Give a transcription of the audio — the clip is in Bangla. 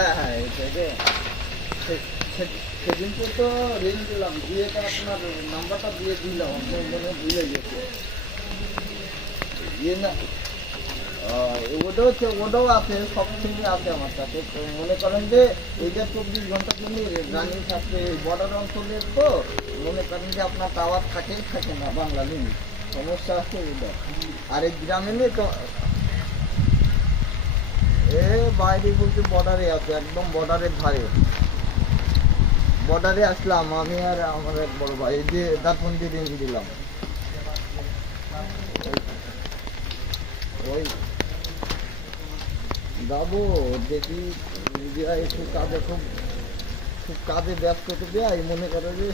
হ্যাঁ হ্যাঁ সেদিনকে তো ঋণ দিলাম, দিয়ে তো আপনার নাম্বারটা দিয়ে দিলাম, আপনার মনে ভুলে গেছে ইয়ে না। ওটাও আছে, সব সিমই আছে আমার কাছে। তো মনে করেন যে এইটা 24 ঘন্টার জন্য রানিং থাকবে। বর্ডার অঞ্চলের তো মনে করেন যে আপনার টাওয়ার থাকেই থাকে না, বাংলা লিমিট সমস্যা আছে এটা। আর এই গ্রামে নিয়ে তো বাইরে বলতে বর্ডারে আছে, একদম বর্ডারের ধারে। বর্ডারে আসলাম আমি আর আমার এক বড় ভাই, এই যে দাঁতবন্দি রেঞ্জ দিলাম। ওই যাবো, দেখি একটু কাজে খুব খুব কাজে ব্যস্ত তো দেয়, মনে করে যে